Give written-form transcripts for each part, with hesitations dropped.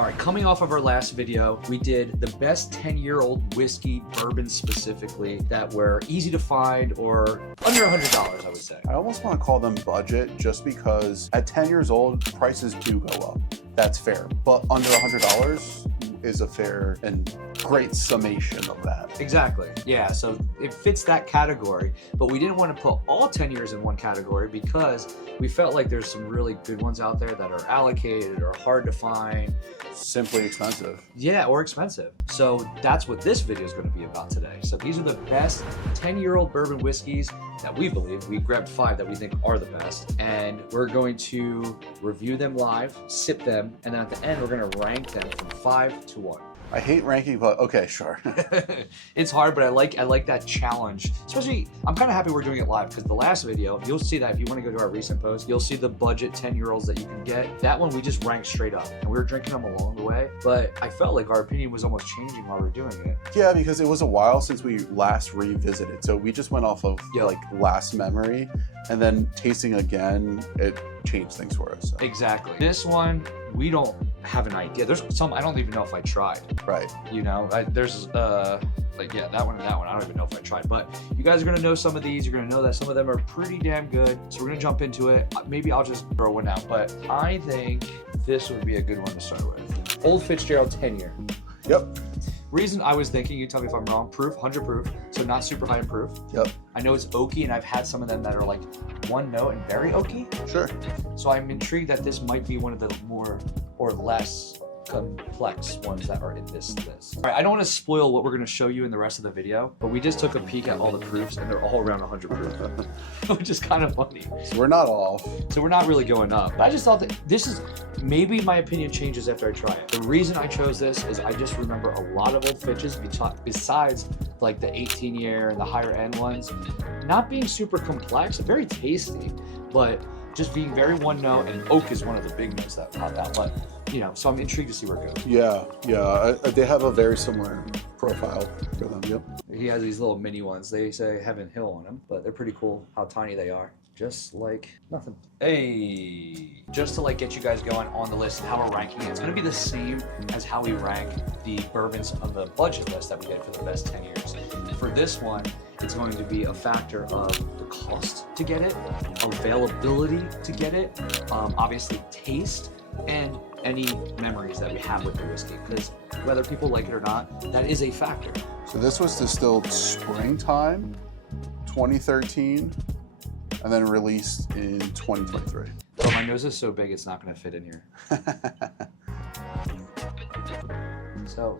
All right, coming off of our last video, we did the best 10-year-old whiskey, bourbons specifically, that were easy to find or under $100, I would say. I almost want to call them budget just because at 10 years old, prices do go up. That's fair. But under $100 is a fair and great summation of that. Exactly. Yeah, so it fits that category, but we didn't want to put all 10 years in one category because we felt like there's some really good ones out there that are allocated or hard to find. Simply expensive. Yeah, or expensive. So that's what this video is going to be about today. So these are the best 10-year-old bourbon whiskeys that we believe. We grabbed 5 that we think are the best, and we're going to review them live, sip them, and then at the end we're going to rank them from 5 to 1. I hate ranking, but okay, sure. It's hard, but I like that challenge. Especially, I'm kind of happy we're doing it live because the last video, you'll see that if you want to go to our recent post, you'll see the budget 10-year-olds that you can get. That one we just ranked straight up, and we were drinking them along the way. But I felt like our opinion was almost changing while we were doing it. Yeah, because it was a while since we last revisited, so we just went off of like last memory, and then tasting again, it changed things for us. So. Exactly. This one, we don't have an idea. There's some I don't even know if I tried. Right. You know, there's like that one and that one. I don't even know if I tried. But you guys are gonna know some of these. You're gonna know that some of them are pretty damn good. So we're gonna jump into it. Maybe I'll just throw one out. But I think this would be a good one to start with. Old Fitzgerald 10-year. Yep. Reason I was thinking, you tell me if I'm wrong, proof, 100 proof, so not super high in proof. Yep. I know it's oaky, and I've had some of them that are like one note and very oaky. Sure. So I'm intrigued that this might be one of the more or less complex ones that are in this list. All right, I don't want to spoil what we're going to show you in the rest of the video, but we just took a peek at all the proofs, and they're all around 100 proof, which is kind of funny. So we're not off. So we're not really going up. But I just thought that this is, maybe my opinion changes after I try it. The reason I chose this is I just remember a lot of Old Fitches, besides like the 18-year and the higher end ones, not being super complex, very tasty, but just being very one note, and oak is one of the big notes that popped out. But you know, so I'm intrigued to see where it goes. Yeah. They have a very similar profile for them. Yep. He has these little mini ones. They say Heaven Hill on them, but they're pretty cool how tiny they are. Just like nothing. Hey, just to like get you guys going on the list and how we're ranking it. It's gonna be the same as how we rank the bourbons on the budget list that we did for the best 10 years. For this one, it's going to be a factor of the cost to get it, availability to get it, obviously taste, and any memories that we have with the whiskey, because whether people like it or not, that is a factor. So this was distilled springtime, 2013, and then released in 2023. Oh, my nose is so big it's not going to fit in here. So,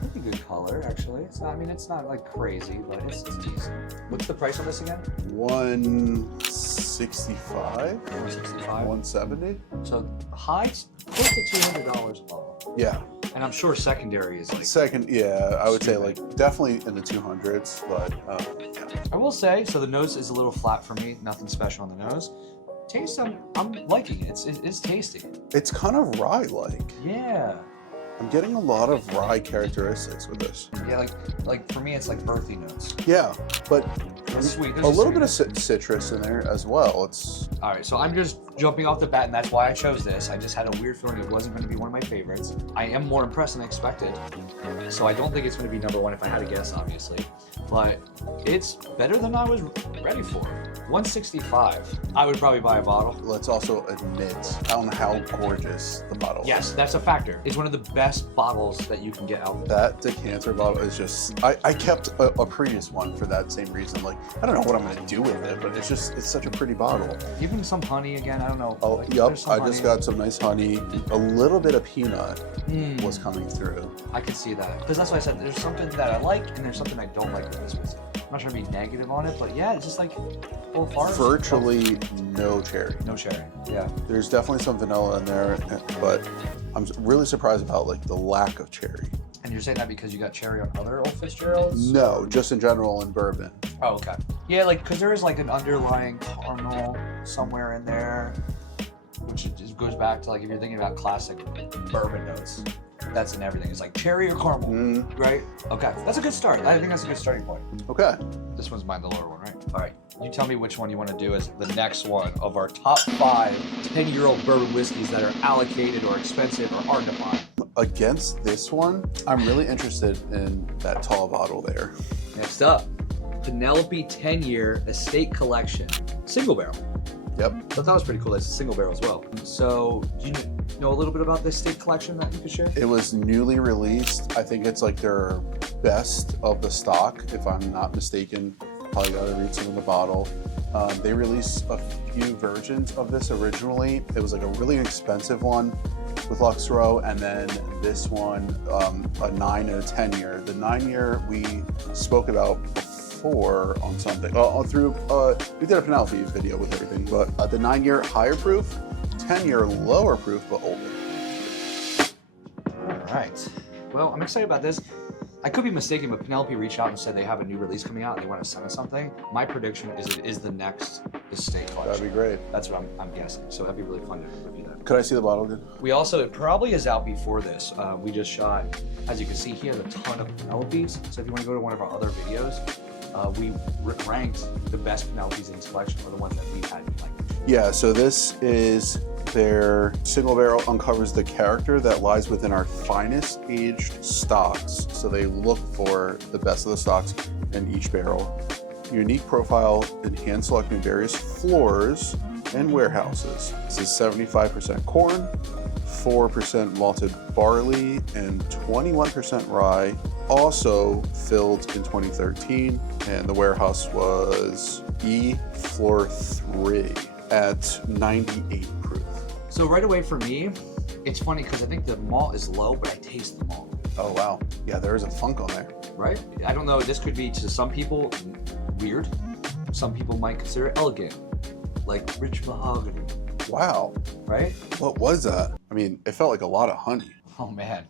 pretty good color actually. It's not, I mean, it's not like crazy, but it's decent. What's the price on this again? 165, 165, 170. So high, close to $200 a bottle. Yeah. And I'm sure secondary is like Second, yeah, I would say like definitely in the 200s, but yeah. I will say, so the nose is a little flat for me. Nothing special on the nose. Taste, I'm liking it. It's tasty. It's kind of rye-like. Yeah. I'm getting a lot of rye characteristics with this. Yeah, like for me, it's like earthy notes. Yeah, but It's sweet. a little bit of citrus in there as well. It's all right. So I'm just jumping off the bat, and that's why I chose this. I just had a weird feeling it wasn't going to be one of my favorites. I am more impressed than I expected, so I don't think it's going to be number one if I had to guess, obviously. But it's better than I was ready for. 165. I would probably buy a bottle. Let's also admit on how gorgeous the bottle is. Yes, that's a factor. It's one of the best bottles that you can get out there. That decanter bottle is just, I kept a previous one for that same reason. Like, I don't know what I'm going to do with it, but it's such a pretty bottle. Even some honey again, I don't know. Oh, like, yep, I just got some nice honey. A little bit of peanut was coming through. I could see that. Because that's why I said there's something that I like and there's something I don't like with this whiskey. I'm not trying to be negative on it, but yeah, it's just like full farce. Virtually no cherry. No cherry, yeah. There's definitely some vanilla in there, but I'm really surprised about like the lack of cherry. And you're saying that because you got cherry on other Old Fitzgeralds? No, just in general in bourbon. Oh, okay. Yeah, like, because there is like an underlying caramel somewhere in there, which just goes back to like if you're thinking about classic bourbon notes. That's in everything. It's like cherry or caramel, right? Okay, that's a good start. I think that's a good starting point. Okay. This one's mine, the lower one, right? All right, you tell me which one you want to do as the next one of our top 5 10-year-old bourbon whiskeys that are allocated or expensive or hard to find. against this one, I'm really interested in that tall bottle there. Next up, Penelope 10-year estate collection, single barrel. Yep. So that was pretty cool. It's a single barrel as well. So do you know a little bit about this estate collection that you could share? It was newly released. I think it's like their best of the stock, if I'm not mistaken. Probably got to read some of the bottle. They released a few versions of this originally. It was like a really expensive one with Lux Row, and then this one, a 9 and a 10-year. The 9-year we spoke about before on something. We did a Penelope video with everything, but the 9-year higher proof, 10-year lower proof, but older. All right. Well, I'm excited about this. I could be mistaken, but Penelope reached out and said they have a new release coming out and they want to send us something. My prediction is it is the next estate collection. That'd be great. That's what I'm guessing. So that'd be really fun to review that. Could I see the bottle again? We also, it probably is out before this. We just shot, as you can see here, a ton of Penelopes. So if you want to go to one of our other videos, we ranked the best Penelopes in this collection, or the ones that we've had like. Yeah, so this is their single barrel uncovers the character that lies within our finest aged stocks. So they look for the best of the stocks in each barrel. Unique profile in hand selecting various floors and warehouses. This is 75% corn, 4% malted barley, and 21% rye. Also filled in 2013, and the warehouse was E floor 3 at 98 proof. So right away for me, it's funny because I think the malt is low, but I taste the malt. Oh wow, yeah, there is a funk on there. Right? I don't know, this could be to some people weird. Some people might consider it elegant, like rich mahogany. Wow. Right? What was that? I mean, it felt like a lot of honey. Oh man,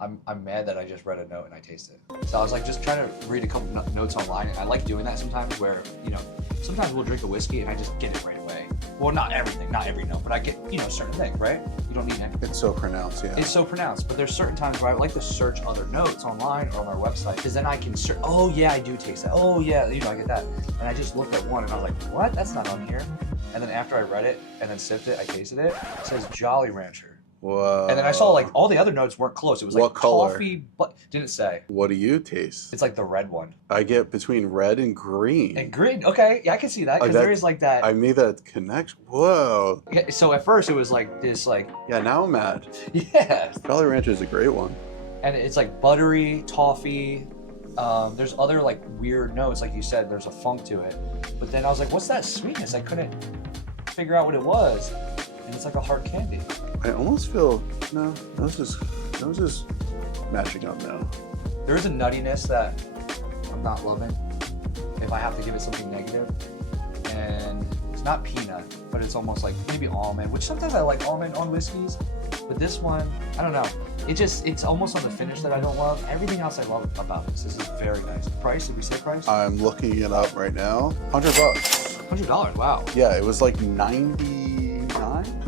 I'm mad that I just read a note and I tasted it. So I was like just trying to read a couple notes online, and I like doing that sometimes where, you know, sometimes we'll drink a whiskey and I just get it right away. Well, not everything, not every note, but I get, you know, certain things, right? You don't need anything. It's so pronounced, yeah. It's so pronounced, but there's certain times where I like to search other notes online or on our website, because then I can search, oh yeah, I do taste that. Oh yeah, you know, I get that. And I just looked at one and I was like, what? That's not on here. And then after I read it and then sipped it, I tasted it. It says Jolly Rancher. Whoa. And then I saw like all the other notes weren't close. It was like What color? toffee, but didn't say. What do you taste? It's like the red one. I get between red and green. And green, okay, yeah, I can see that because there is like that. I made that connection. Whoa. Yeah, so at first it was like this, like Yeah, now I'm mad. yeah, Jolly Rancher is a great one. and it's like buttery, toffee. There's other like weird notes, like you said. There's a funk to it, but then I was like, what's that sweetness? I couldn't figure out what it was, and it's like a hard candy. I almost feel that was just matching up now. There is a nuttiness that I'm not loving. If I have to give it something negative, and it's not peanut, but it's almost like maybe almond, which sometimes I like almond on whiskeys, but this one, I don't know. It's almost on the finish that I don't love. Everything else I love about this. This is very nice. Price? Did we say price? I'm looking it up right now. $100. $100. Wow. Yeah, it was like 99.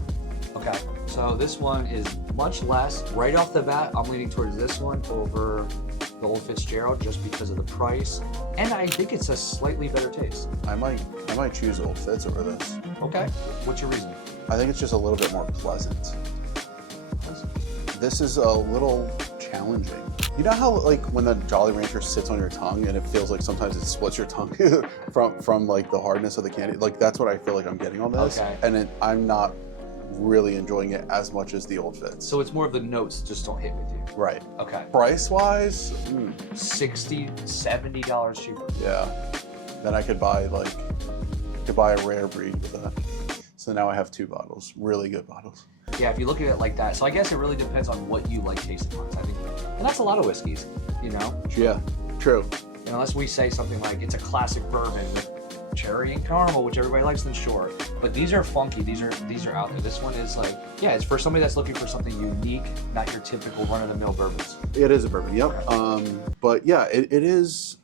Okay. So this one is much less. Right off the bat, I'm leaning towards this one over the Old Fitzgerald just because of the price, and I think it's a slightly better taste. I might choose Old Fitz over this. Okay. What's your reason? I think it's just a little bit more pleasant. This is a little challenging. You know how like when the Jolly Rancher sits on your tongue and it feels like sometimes it splits your tongue from like the hardness of the candy? Like that's what I feel like I'm getting on this. Okay. And I'm not really enjoying it as much as the Old Fitz. So it's more of the notes just don't hit with you. Right. Okay. Price wise, $60, $70 cheaper. yeah. Then I could buy a rare breed with that. So now I have 2 bottles, really good bottles. Yeah, if you look at it like that. So I guess it really depends on what you like tasting wise, I think. And that's a lot of whiskeys, you know? Yeah, true. And unless we say something like it's a classic bourbon with cherry and caramel, which everybody likes, then sure. But these are funky, these are out there. This one is like, yeah, it's for somebody that's looking for something unique, not your typical run-of-the-mill bourbons. It is a bourbon, yep. But yeah, it is.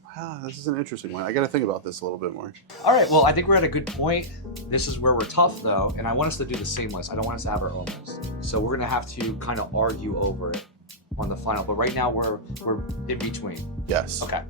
This is an interesting one. I got to think about this a little bit more. All right, well, I think we're at a good point. This is where we're tough, though, and I want us to do the same list. I don't want us to have our own list. So we're going to have to kind of argue over it on the final. But right now, we're in between. Yes. Okay.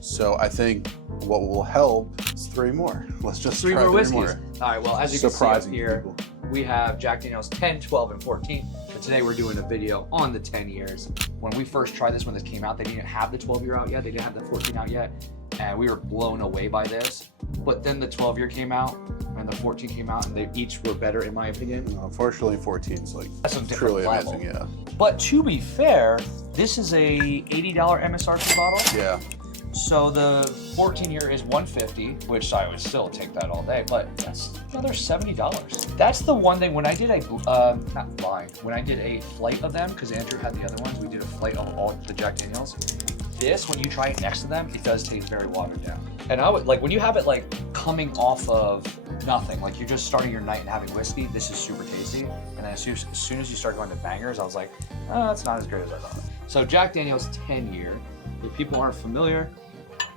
So I think what will help is 3 more. Let's just three try more 3 whiskeys. more. All right, well, as you can see up Surprising here, people. we have Jack Daniel's 10, 12, and 14. But today we're doing a video on the 10 years. When we first tried this, when this came out, they didn't have the 12-year out yet. They didn't have the 14 out yet. And we were blown away by this. But then the 12-year came out and the 14 came out, and they each were better in my opinion. Unfortunately, 14 is like That's a truly level. amazing, yeah. But to be fair, this is a $80 MSRP bottle. Yeah. So the 14-year is $150, which I would still take that all day, but that's another $70. That's the one thing, when I did when I did a flight of them, because Andrew had the other ones, we did a flight of all the Jack Daniels. This, when you try it next to them, it does taste very watered down. And I would, like, when you have it like coming off of nothing, like you're just starting your night and having whiskey, this is super tasty. And then as soon as you start going to bangers, I was like, oh, it's not as great as I thought. So Jack Daniels 10-year. If people aren't familiar,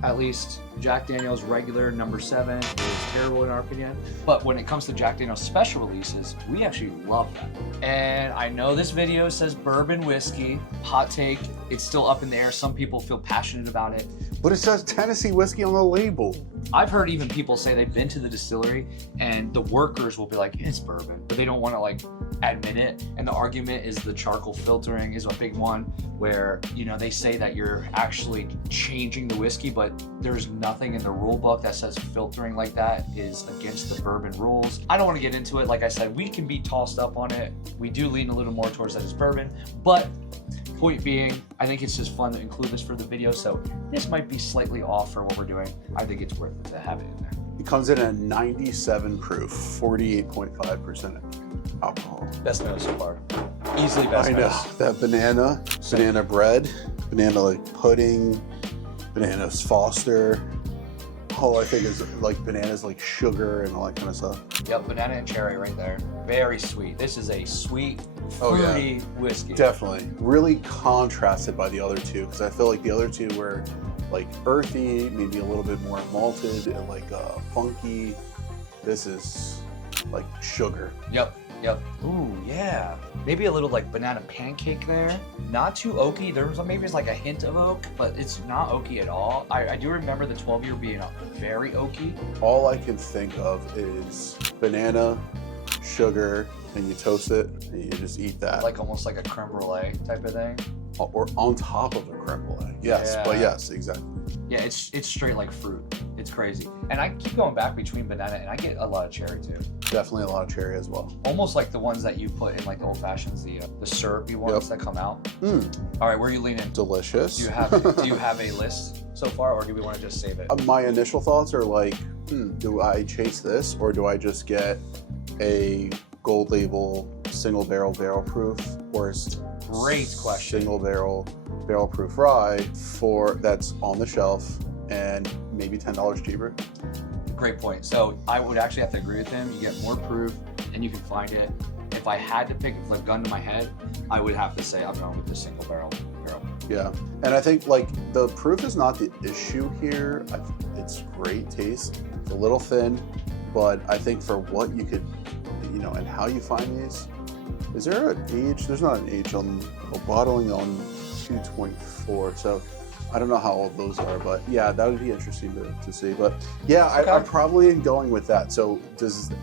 at least Jack Daniels regular number 7 is terrible in our opinion. But when it comes to Jack Daniels special releases, we actually love that. And I know this video says bourbon whiskey, hot take, it's still up in the air. Some people feel passionate about it. But it says Tennessee whiskey on the label. I've heard even people say they've been to the distillery and the workers will be like, it's bourbon, but they don't want to like admit it. And the argument is the charcoal filtering is a big one where, you know, they say that you're actually changing the whiskey, but there's nothing in the rule book that says filtering like that is against the bourbon rules. I don't want to get into it. Like I said, we can be tossed up on it. We do lean a little more towards that as bourbon, but point being, I think it's just fun to include this for the video. So this might be slightly off for what we're doing. I think it's worth it to have it in there. It comes in at 97 proof, 48.5% alcohol. Best nose so far. Easily best I know. nose. That banana bread, banana like pudding, bananas Foster. All I think is like bananas like sugar and all that kind of stuff. Yep, banana and cherry right there. Very sweet. This is a sweet, Oh, yeah. fruity whiskey. Definitely. Really contrasted by the other two, because I feel like the other two were like earthy, maybe a little bit more malted, and like funky. This is like sugar. Yep. Ooh, yeah. Maybe a little like banana pancake there. Not too oaky. Maybe it's like a hint of oak, but it's not oaky at all. I do remember the 12-year being very oaky. All I can think of is banana, sugar, and you toast it and you just eat that. Like almost like a creme brulee type of thing. Or on top of a creme brulee. Yes, Yeah. but yes, exactly. Yeah, it's straight like fruit. It's crazy. And I keep going back between banana and I get a lot of cherry too. Definitely a lot of cherry as well. Almost like the ones that you put in like the old fashions, the syrupy ones that come out. All right, where are you leaning? Delicious. Do you have a list so far, or do we want to just save it? My initial thoughts are like, do I chase this, or do I just get a gold label single barrel proof, or Great question. single barrel proof rye that's on the shelf and maybe $10 cheaper? Great point. So I would actually have to agree with him. You get more proof and you can find it. If I had to pick a gun to my head, I would have to say I'm going with the single barrel. Yeah, and I think like the proof is not the issue here. It's great taste. It's a little thin, but I think for what you could, and how you find these, is there an age? There's not an age on bottling on 2.4, so I don't know how old those are, but yeah, that would be interesting to see. But yeah, Okay. I probably am going with that. So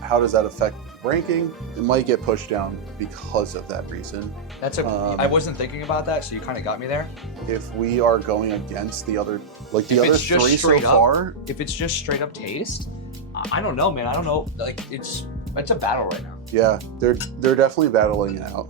how does that affect ranking? It might get pushed down because of that reason. I wasn't thinking about that, so you kind of got me there. If we are going against the other, like the If other it's just three so straight up, far, if it's just straight up taste, I don't know, man. I don't know. Like it's a battle right now. yeah, they're definitely battling it out.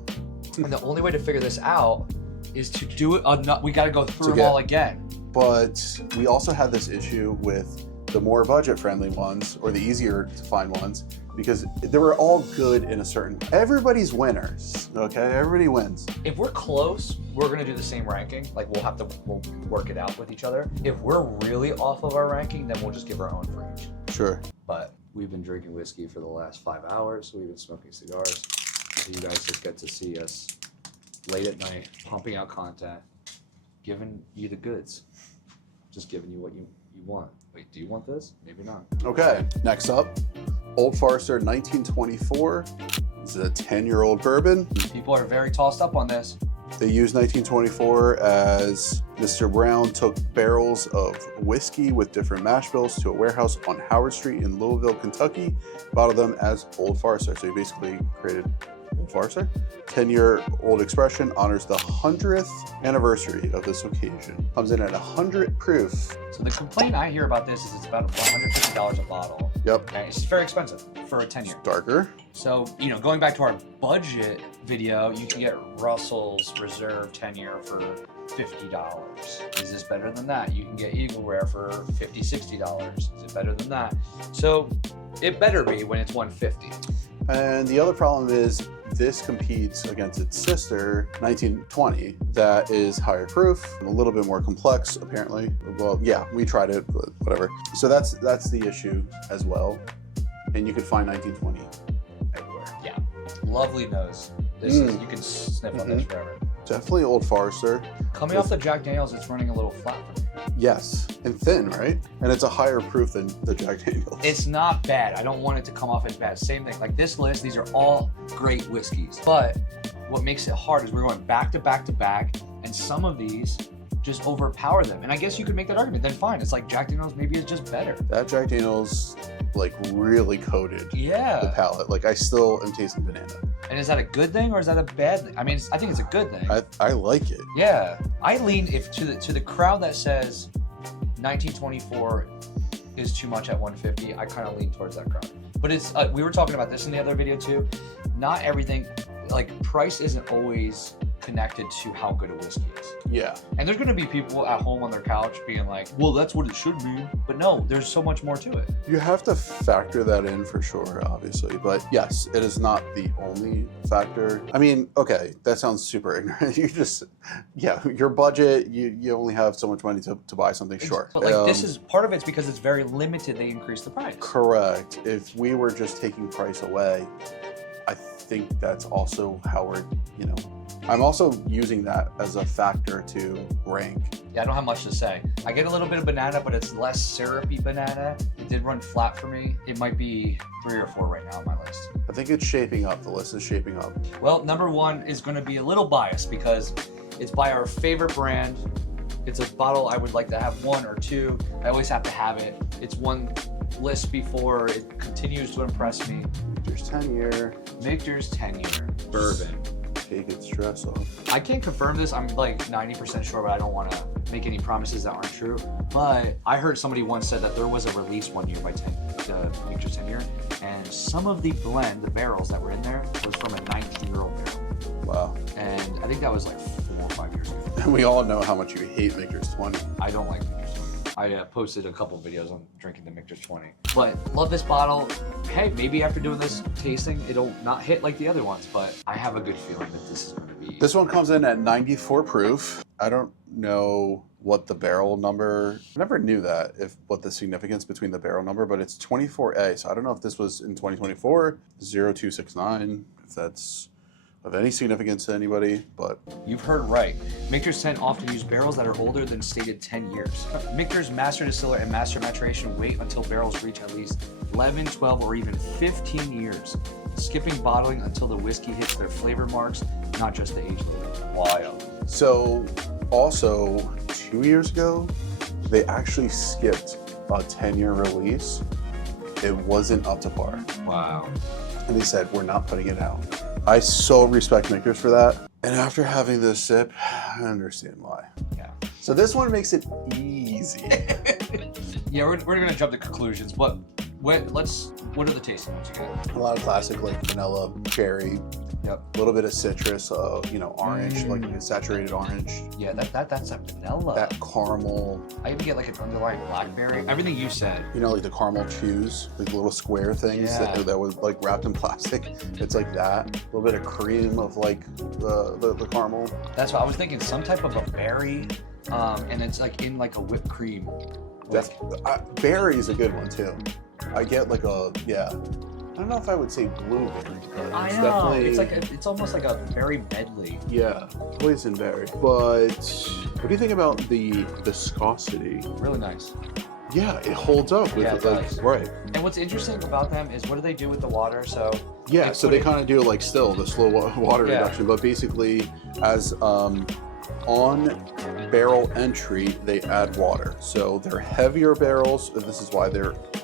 And the only way to figure this out is to do it. We got to go through them get- all again. But we also had this issue with the more budget-friendly ones, or the easier to find ones, because they were all good in a certain. Everybody's winners, okay? Everybody wins. If we're close, we're gonna do the same ranking. Like we'll work it out with each other. If we're really off of our ranking, then we'll just give our own for each. Sure. But we've been drinking whiskey for the last 5 hours. We've been smoking cigars. So you guys just get to see us late at night, pumping out content, giving you the goods. Just giving you what you want. Wait, do you want this? Maybe not. Okay, next up, Old Fitzgerald 1924. This is a 10-year-old bourbon. People are very tossed up on this. They used 1924 as Mr. Brown took barrels of whiskey with different mash bills to a warehouse on Howard Street in Louisville, Kentucky, bottled them as Old Fitzgerald. So he basically created Old Farcer. 10-year-old expression honors the 100th anniversary of this occasion. Comes in at 100 proof. So the complaint I hear about this is it's about $150 a bottle. Yep. Okay, it's very expensive for a 10-year. Darker. So, you know, going back to our budget video, you can get Russell's Reserve 10-year for $50. Is this better than that? You can get Eagle Rare for $50, $60. Is it better than that? So it better be when it's $150. And the other problem is this competes against its sister, 1920, that is higher proof, a little bit more complex, apparently. Well, yeah, we tried it, but whatever. So that's the issue as well. And you can find 1920 everywhere. Yeah, lovely nose. This is, you can sniff on this forever. Definitely Old Farcer. Coming off the Jack Daniels, it's running a little flat for me. Yes, and thin, right? And it's a higher proof than the Jack Daniels. It's not bad. I don't want it to come off as bad. Same thing, like this list, these are all great whiskeys. But what makes it hard is we're going back to back to back, and some of these just overpower them. And I guess you could make that argument, then fine. It's like Jack Daniels maybe is just better. That Jack Daniels like really coated the palate. Like I still am tasting banana. And is that a good thing or is that a bad thing? I mean, I think it's a good thing. I like it. Yeah, I lean to the crowd that says 1924 is too much at 150. I kind of lean towards that crowd. But it's we were talking about this in the other video too. Not everything, like price isn't always connected to how good a whiskey is. Yeah. And there's gonna be people at home on their couch being like, well, that's what it should be. But no, there's so much more to it. You have to factor that in for sure, obviously. But yes, it is not the only factor. I mean, okay, that sounds super ignorant. You just, yeah, your budget, you only have so much money to buy something, sure. But like this is, part of it's because it's very limited, they increase the price. Correct. If we were just taking price away, I think that's also how we're, you know, I'm also using that as a factor to rank. Yeah, I don't have much to say. I get a little bit of banana, but it's less syrupy banana. It did run flat for me. It might be 3 or 4 right now on my list. I think it's shaping up. The list is shaping up. Well, number 1 is going to be a little biased because it's by our favorite brand. It's a bottle I would like to have 1 or 2. I always have to have it. It's one list before. It continues to impress me. Michter's 10-year. Michter's 10-year Bourbon. Take its stress off. I can't confirm this. I'm like 90% sure, but I don't want to make any promises that aren't true. But I heard somebody once said that there was a release one year by the Michter's 10-year, and some of the blend, the barrels that were in there, was from a 19-year-old barrel. Wow. And I think that was like 4 or 5 years ago. And we all know how much you hate Michter's 20. I don't like Michter's 20. I posted a couple videos on drinking the Michter's 20. But love this bottle. Hey, maybe after doing this tasting, it'll not hit like the other ones, but I have a good feeling that this is going to be... This one comes in at 94 proof. I don't know what the barrel number... I never knew that, what the significance between the barrel number, but it's 24A. So I don't know if this was in 2024, 0269, if that's of any significance to anybody, but... You've heard right. Michter's 10 often use barrels that are older than stated 10 years. Michter's master distiller and master maturation wait until barrels reach at least 11, 12, or even 15 years, skipping bottling until the whiskey hits their flavor marks, not just the age limit. Wild. So, also, 2 years ago, they actually skipped a 10-year release. It wasn't up to par. Wow. And they said, we're not putting it out. I so respect Michter's for that. And after having this sip, I understand why. Yeah. So this one makes it easy. Yeah, we're gonna jump to conclusions. What are the tasting notes you get? A lot of classic like vanilla, cherry. Yep. A little bit of citrus, orange, like a saturated orange. Yeah, that's a vanilla. That caramel. I even get like an underlying blackberry. Everything you said. You know, like the caramel chews, like the little square things that was like wrapped in plastic. It's like that. A little bit of cream of like the caramel. That's what I was thinking. Some type of a berry, and it's like in like a whipped cream. Berry is a good one too. I get like I don't know if I would say blueberry, but I it's know. definitely... It's almost like a berry medley. Yeah, boysenberry. But what do you think about the viscosity? Really nice. Yeah, it holds up with it does. Right. And what's interesting about them is what do they do with the water? So yeah, so they kind of do like the slow water reduction, but basically as on barrel entry, they add water. So they're heavier barrels. And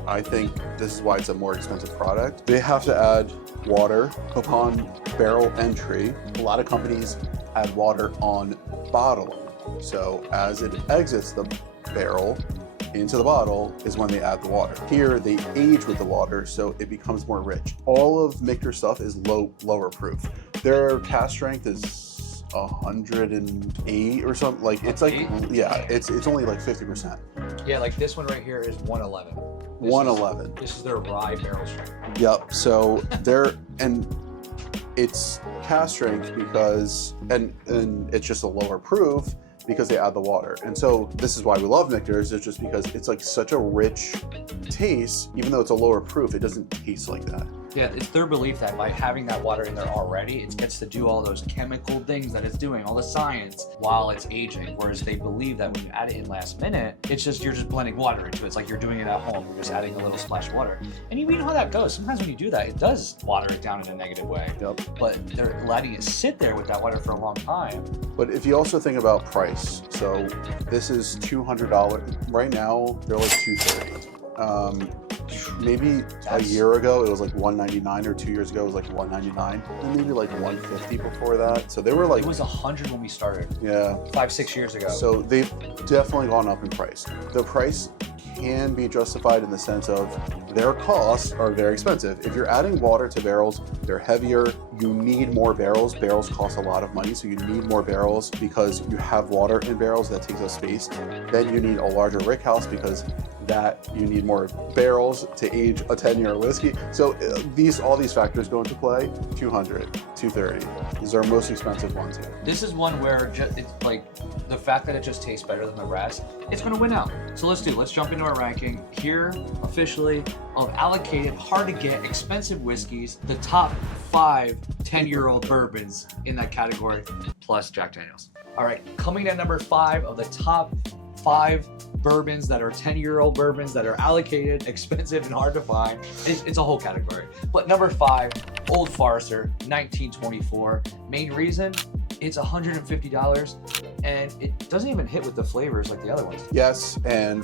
I think this is why it's a more expensive product. They have to add water upon barrel entry. A lot of companies add water on bottling. So as it exits the barrel into the bottle is when they add the water. Here they age with the water, so it becomes more rich. All of Michter stuff is lower proof. Their cask strength is 108 or something. Like it's like, yeah, it's only like 50%. Yeah, like this one right here is 111. 111. This is their rye barrel strength. Yep. So it's cask strength because and it's just a lower proof because they add the water. And so this is why we love Michters, is just because it's like such a rich taste. Even though it's a lower proof, it doesn't taste like that. Yeah, it's their belief that by having that water in there already, it gets to do all those chemical things that it's doing, all the science, while it's aging. Whereas they believe that when you add it in last minute, you're just blending water into it. It's like you're doing it at home. You're just adding a little splash of water. And you know how that goes. Sometimes when you do that, it does water it down in a negative way. Yep. But they're letting it sit there with that water for a long time. But if you also think about price, so this is $200. Right now, they're like $230. Maybe a year ago it was like $199, or 2 years ago it was like $199, and maybe like $150 before that. So they were like, it was $100 when we started. Yeah, 5-6 years ago. So they've definitely gone up in price. The price can be justified in the sense of their costs are very expensive. If you're adding water to barrels, they're heavier. You need more barrels. Barrels cost a lot of money, so you need more barrels because you have water in barrels that takes up space. Then you need a larger rick house because that you need more barrels to age a 10-year whiskey. So all these factors go into play. $200, $230. These are our most expensive ones here. This is one where it's like the fact that it just tastes better than the rest, it's gonna win out. So let's jump into our ranking here officially of allocated, hard to get, expensive whiskeys, the top 5 10-year-old bourbons in that category, plus Jack Daniels. All right, coming in at number 5 of the top 5 bourbons that are 10-year-old bourbons that are allocated, expensive, and hard to find. It's a whole category. But number 5, Old Forester, 1924. Main reason, it's $150, and it doesn't even hit with the flavors like the other ones. Yes, and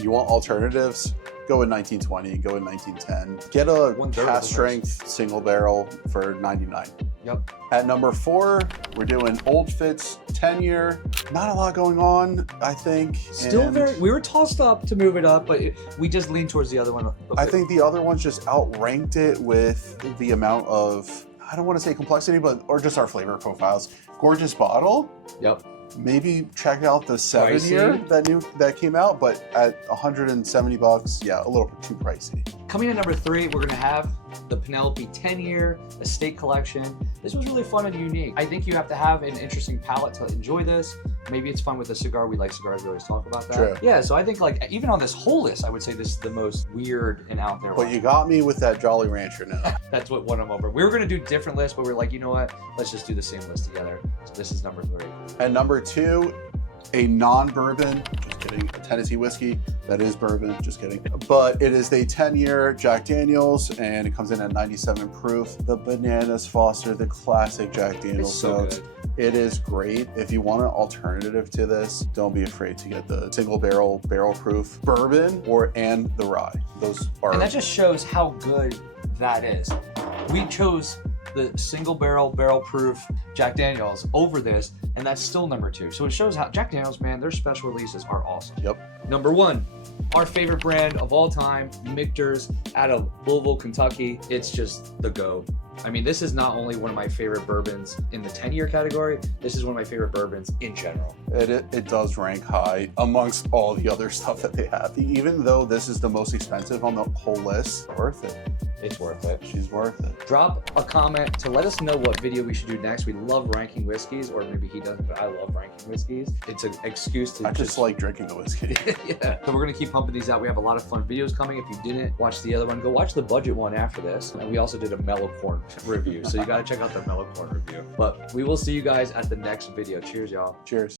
you want alternatives, go with 1920, go with 1910. Get a cask strength single barrel for $99. Yep. At number 4, we're doing Old Fitz 10-year. Not a lot going on, I think. Still we were tossed up to move it up, but we just leaned towards the other one. I think the other ones just outranked it with the amount of, I don't want to say complexity, or just our flavor profiles. Gorgeous bottle. Yep. Maybe check out the 7-year that came out, but at $170, yeah, a little too pricey. Coming in at number 3, we're gonna have the Penelope 10-year estate collection. This was really fun and unique. I think you have to have an interesting palate to enjoy this. Maybe it's fun with a cigar. We like cigars, we always talk about that. True. Yeah, so I think like even on this whole list, I would say this is the most weird and out there one. But you got me with that Jolly Rancher now. That's what won them over. We were gonna do different lists, but we're like, you know what? Let's just do the same list together. So this is number 3. And number 2, a non-bourbon, just kidding, a Tennessee whiskey. That is bourbon, just kidding. But it is a 10-year Jack Daniels, and it comes in at 97 proof. The Bananas Foster, the classic Jack Daniels. It's so good. It is great. If you want an alternative to this, don't be afraid to get the single barrel proof bourbon and the rye. Those are. And that just shows how good that is. We chose the single barrel proof Jack Daniels over this, and that's still number 2. So it shows how Jack Daniels, man, their special releases are awesome. Yep. Number 1, our favorite brand of all time, Michter's out of Louisville, Kentucky. It's just the go. I mean, this is not only one of my favorite bourbons in the 10-year category, this is one of my favorite bourbons in general. It does rank high amongst all the other stuff that they have. Even though this is the most expensive on the whole list, worth it. It's worth it. She's worth it. Drop a comment to let us know what video we should do next. We love ranking whiskeys, or maybe he doesn't, but I love ranking whiskeys. It's an excuse to I just like drinking the whiskey. Yeah. So we're gonna keep pumping these out. We have a lot of fun videos coming. If you didn't watch the other one, go watch the budget one after this. And we also did a mellow corn review, so you gotta check out the mellow corn review. But we will see you guys at the next video. Cheers, y'all. Cheers.